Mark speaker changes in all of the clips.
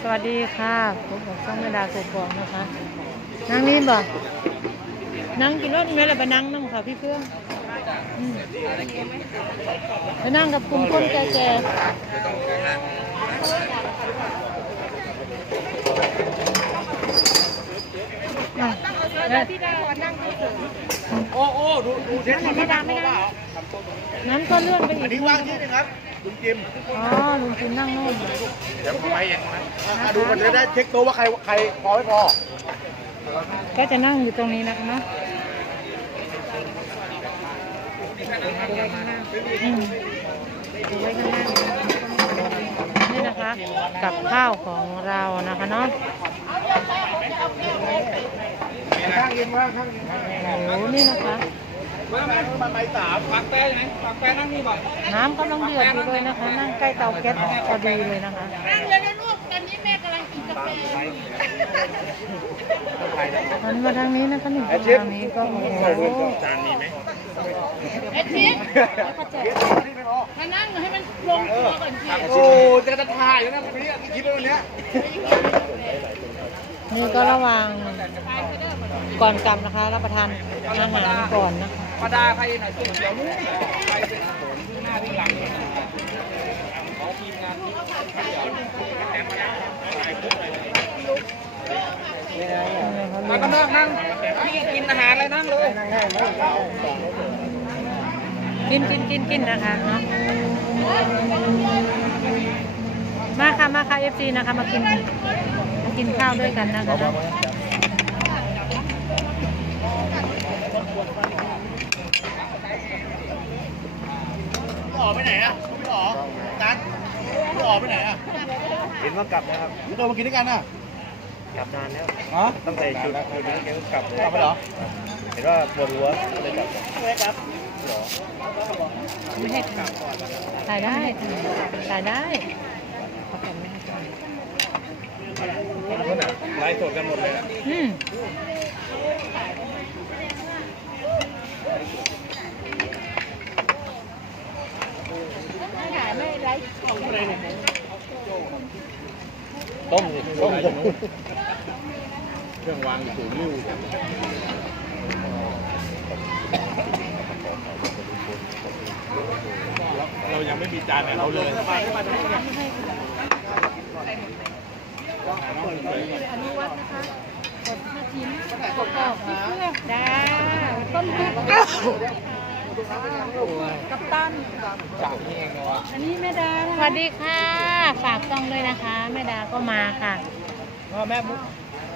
Speaker 1: สวัสดีค่ะผมของช่องแม่ดาโกกองนะคะนั่งนี่บ่นั่งกินรถไหมล่ะไปนั่งนั่งค่ะพี่เพื่อนไปนั่งกับกลุ่มคนแก่ๆ อะเอ้ย
Speaker 2: โอ้โอ้ดูดูเช็ดที่ไม่ดังไม่ดัง
Speaker 1: งั้นก็เลื่อนไปอี
Speaker 2: อัน
Speaker 1: ก
Speaker 2: นี้ว่างที่นึงครับลุงจิม
Speaker 1: อ๋อลุงจิมนั่งโน่น
Speaker 2: เดี๋ยวผมไปเองนะดูมันจะได้เช็คตัวว่าใครใครพอไม่พอ
Speaker 1: ก็จะนั่งอยู่ตรงนี้นะคะเนาะอืมดูไว้ข้างหน้านี่นะคะกับข้าวของเรานะคะเนาะ
Speaker 2: ข้างเยิงว่าข้างเยิง
Speaker 1: โอ้โหนี่นะคะ
Speaker 2: มามามาไม้สามปักแป้ไหนปักแป้นั่งนี่บ่
Speaker 1: น้ำกำลังเดือดอยู่เลยนะคะ นั่งใกล้เตาแก๊สพอดีเลยนะคะ
Speaker 3: นั่งเลยนะลูกตอนนี้แม่กำลังกินกาแฟ
Speaker 1: หันมาทางนี้นะคะนี่ทางนี้ก็โอ้โห
Speaker 2: จานมีไหม
Speaker 3: ไอ้ชิคมานั่งให้มันลงตัวก่อนสิ
Speaker 2: โอ้จะจะถ่ายแล้วนะพี่คิดว่าวันนี้
Speaker 1: นี่ก็ระวังก่อนกลับนะคะ รับประทานอาหารก่อนนะคะ
Speaker 2: ปาดาใครหน่อยตัวเดียวนู้นใครเป็นหน้าที่หลังเนี่ยขอทีมงานมาก็นั่งนั่งพี่กินอาหารอะไรนั่งเลย
Speaker 1: กินกินกินกินนะคะเนาะมาค่ะมาค่ะเอฟซีนะคะมากิน กินข้าวด้วยกันนะคะเนาะ
Speaker 2: พี่อ๋อไปไหนอะพี่อ๋อจันพี่อ๋อไปไหนอะ
Speaker 4: เห็นว่ากลับนะครับ
Speaker 2: พี่โตมากินด้วยกันน่ะ
Speaker 4: กลับนานแล้ว
Speaker 2: ฮะ
Speaker 4: ตั้งแต่จุดจุดนี้แกก็กลับเลย
Speaker 2: กลับไปเหรอ
Speaker 4: เห็นว่าปวดหัวก็เลยกลับ
Speaker 2: ไม่กลับ
Speaker 1: ไม่ให้ถ่ายได้ถ่ายได้ขอบคุณไม่ให้ถ่าย
Speaker 4: คนอะ ไลฟ์สดกันหมดเลยนะ
Speaker 1: อืม
Speaker 4: ต้มสิต้ม
Speaker 2: เครื่องวางสูงริ้วเรายังไม่มีจานให้เราเลย
Speaker 1: จ้าต้นพริกกับตัน
Speaker 2: จากนี่เองวะ
Speaker 1: อันนี้แม่ดาสวัสดีค่ะ ฝากกล้องด้วยนะคะแม่ดาก็มาค่ะ
Speaker 2: แม่มุก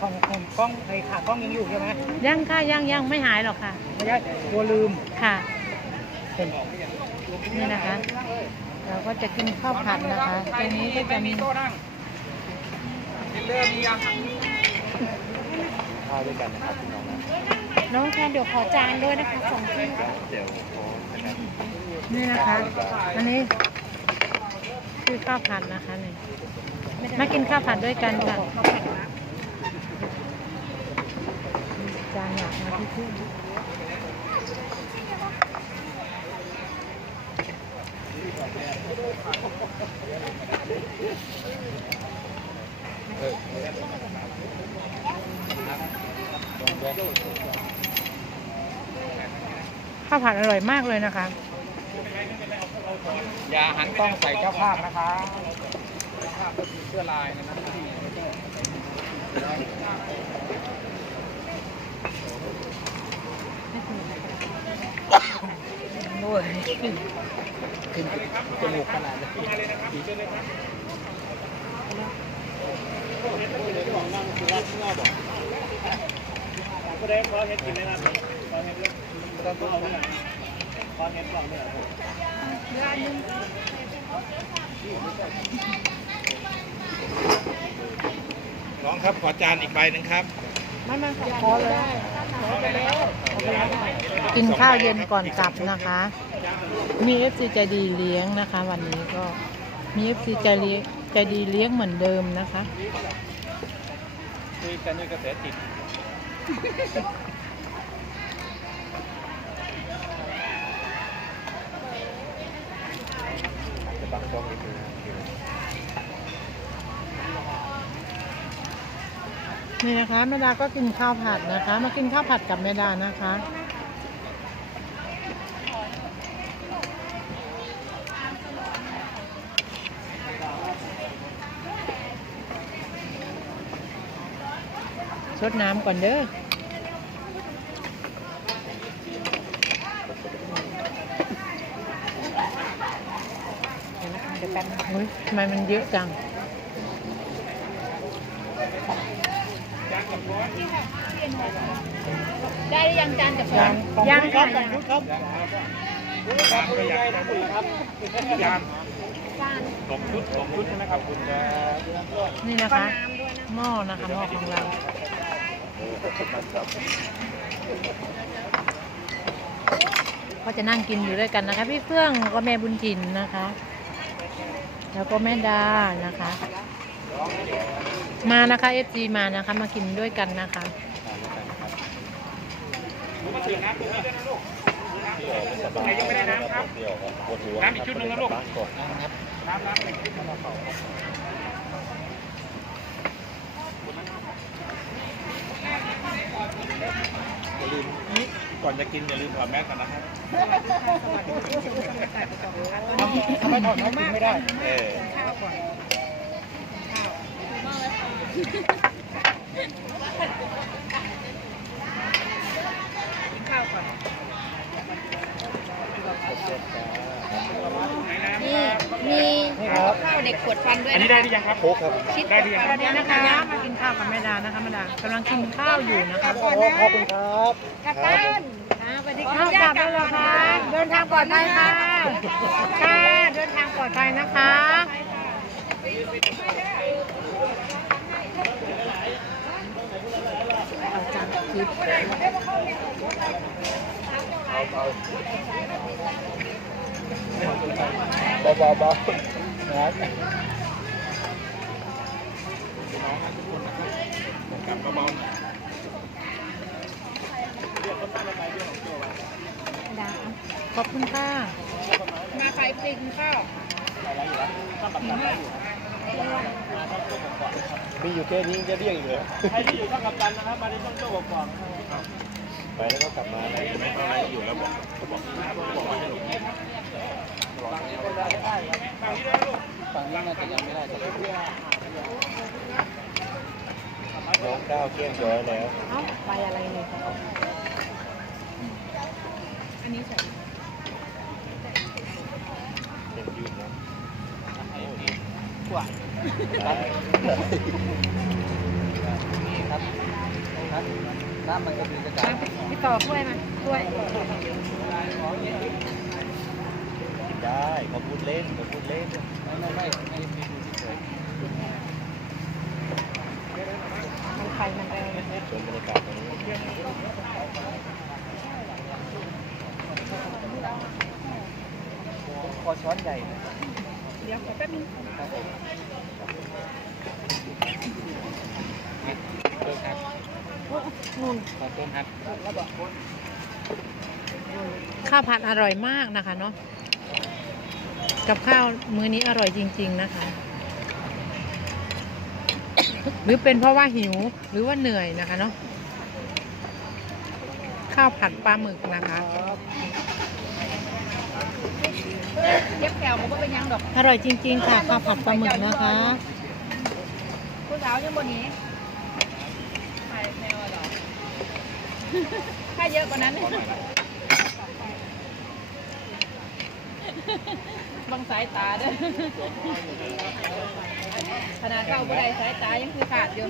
Speaker 2: ของของกล้องไอ้ขากล้องยังอยู่ใช่ไหม
Speaker 1: ยังค่ะยังยังไม่หายหรอกค่ะ
Speaker 2: ไม่ใช่กลัวลืม
Speaker 1: ค่ะนี่นะคะ เราก็จะกินข้าวผัดนะคะตรงนี้ก็จะมี
Speaker 2: โต๊ะนั่ง เดินมียัง
Speaker 4: ข้าวด้วยกันนะครับพี่น้องนะ
Speaker 1: น้องแทนเดี๋ยวขอจานด้วยนะคะสองที่
Speaker 4: เดี๋ยวขอนะครับ
Speaker 1: นี่นะคะอันนี้คือข้าวผัดนะคะนี่มากินข้าวผัดด้วยกันค่ะจานอยากมาที่ที่ ข้าวผัดอร่อยมากเลยนะคะ
Speaker 2: อย่าหันกล้องใส่เจ้าภาพนะคะเสื้อลายนะครับ
Speaker 1: โน่น
Speaker 2: ขึ้นจมูกขนาดนี้ก็ได้ขอเห็ดกิ น้องครับขอจานอีกใบหนึ่งครับ
Speaker 1: ไม่ไม่พอเลยกินข้าวเย็นก่อนกลับนะคะ มีเอฟซีใจดีเลี้ยงนะคะ วันนี้ก็มีเอฟซีใจใจดีเลี้ยงเหมือนเดิมนะคะ
Speaker 4: คุยกันด้วยกระแสติดจะบังกล้องนิดนึงนะ
Speaker 1: นี่นะคะแม่ดาก็กินข้าวผัดนะคะ มากินข้าวผัดกับแม่ดานะคะ ชดน้ำก่อนเด้อ
Speaker 3: เดี๋ยวแป๊บนึง
Speaker 1: อุ๊ยทำไมมันเยอะจัง
Speaker 3: ได้หรือยังจานกับช้อน
Speaker 1: ยังค่ะ
Speaker 2: แต่งชุดครับครับเป็นไงนะคุณครับ
Speaker 4: ยามสองชุดสองชุดใช่ไหมครับคุณครับ
Speaker 1: นี่นะคะ หม้อนะคะหม้อของเรา ก็จะนั่งกินอยู่ด้วยกันนะคะ พี่เฟื่องก็แม่บุญจินนะคะ แล้วก็แม่ดานะคะ มานะคะเอฟซีมานะคะ มากินด้วยกันนะคะ
Speaker 4: ยังไม่ได้น้ำครับน้ำอีกชุดหนึงนะลูกน้ำน้ำ อย่าลืมก่อนจะกินอย่าลืมถอดแมสกันนะครับ
Speaker 2: ทำไมถอดกินไม่ได้
Speaker 4: เออ
Speaker 3: นี่มีข้าว เด็กขวดฟันด้วย
Speaker 4: อันนี้ได้หรือยังครับ
Speaker 2: โค้กครับ
Speaker 3: ชิด
Speaker 4: ได้หรือยัง
Speaker 1: สวัสดีนะคะมากินข้าวกับแม่ดานะคะแม่ดากำลังกินข้าวอยู่นะคะ
Speaker 2: ขอบคุณครับ
Speaker 3: กลับบ้านสวัสดี
Speaker 1: ข้าวกลับแล้วเหรอคะเดินทางปลอดภัยค่ะค่ะเดินทางปลอดภัยนะคะอาจารย์คลิป
Speaker 2: เบาเบาเบานะ
Speaker 4: กลับกระเบา
Speaker 1: ขอบคุณค่ะ
Speaker 3: มาใครไปกินข้าว
Speaker 2: มีอยู่แค่นี้จะเรียกอีกเหรอ
Speaker 4: ใครที่อยู่ช่องกับตันนะครับมาที่ช่องโจ้บอกก่อน
Speaker 2: ไปแล้วก็กลับมา
Speaker 4: ไม่ตอนแรกอยู่แล้วบอกบอกบอกว่าให้หลบ
Speaker 2: ฝั่งนี้น่าจะยังไม่ได้จะน้องก้าวเกี้ยงย้อยแล้ว
Speaker 1: เอ้าไปอะไรเนี่ย
Speaker 3: อันนี้ใส่
Speaker 2: เป็นยืนนะ
Speaker 3: กว่า
Speaker 2: ครับนี่ครับครับน้ำมันก็มีกระจาย
Speaker 3: พี่ต่อกล้วยมาล้วย
Speaker 2: กิน ได้เขาพูดเล่นเขาพูดเล่นไม่ไม่ไม่ไม่ไม่ดูเฉย
Speaker 3: มันไฟมันแรง
Speaker 2: ชมบรรยากาศตรงนี้คอช้อนใหญ่นะ
Speaker 3: เดี๋ยวแป๊บนึง
Speaker 2: ครับผมเลิกครับ
Speaker 1: นู่น
Speaker 2: ขอต้มครับ
Speaker 1: ข้าวผัดอร่อยมากนะคะเนาะ กับข้าวมื้อนี้อร่อยจริง ๆนะคะ หรือเป็นเพราะว่าหิวหรือว่าเหนื่อยนะคะเนาะข้าวผัดปลาหมึกนะคะ
Speaker 3: เย็บแถวมันก็เป็นยังดอก
Speaker 1: อร่อยจริง ๆ ค่ะข้าวผัดปลาหมึกนะคะ
Speaker 3: ผู้สาวยังบนนี้ไปแนวหรอถ้าเยอะกว่านั้น บังสายตาเด้อขนาดเข้าบ่ได้สายตายังคือขาดอยู่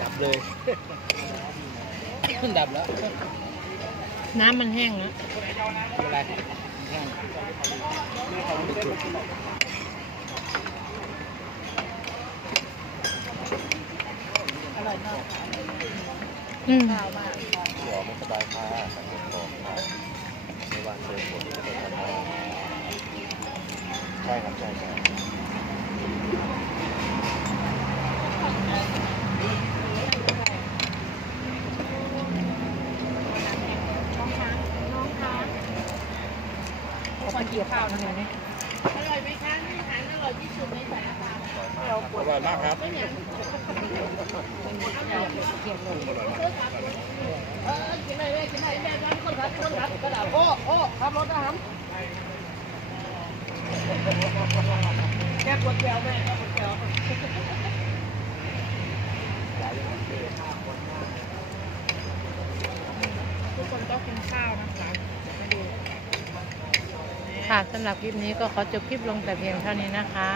Speaker 2: ดับเลยดับแล้ว
Speaker 1: น้ำมันแห้งแล้ว
Speaker 2: อะไร
Speaker 3: อร่อยมาก
Speaker 1: อืม
Speaker 3: ข้าวมา
Speaker 2: เดี๋ยวมันสบายค่ะสังเกตของค่ะในวันเจอฝนจะเป็นธรรมดาใช่ครับใช่ใช่
Speaker 3: น้องช้างน้องช้างมากินข้าวนะ
Speaker 1: เดี๋ยนี้
Speaker 3: อร่อยไหมคะนี่อาหารอร่อยที่สุดในสารคาม
Speaker 2: อร่อยมากครับ
Speaker 3: ไม่เนี่ยเออกินอะไรแม่กินอะไรแม่ร้านคนขับคนขับกระดาษโอ้โอ้ขับรถนะครัแก้ปวดแก้วแม่แก้ปวดแก้วทุกคนต้องกินข้าวนะคะมาดู
Speaker 1: ค่ะสำหรับคลิปนี้ก็ขอจบคลิปลงแต่เพียงเท่านี้นะคะ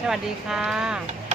Speaker 1: สวัสดีค่ะ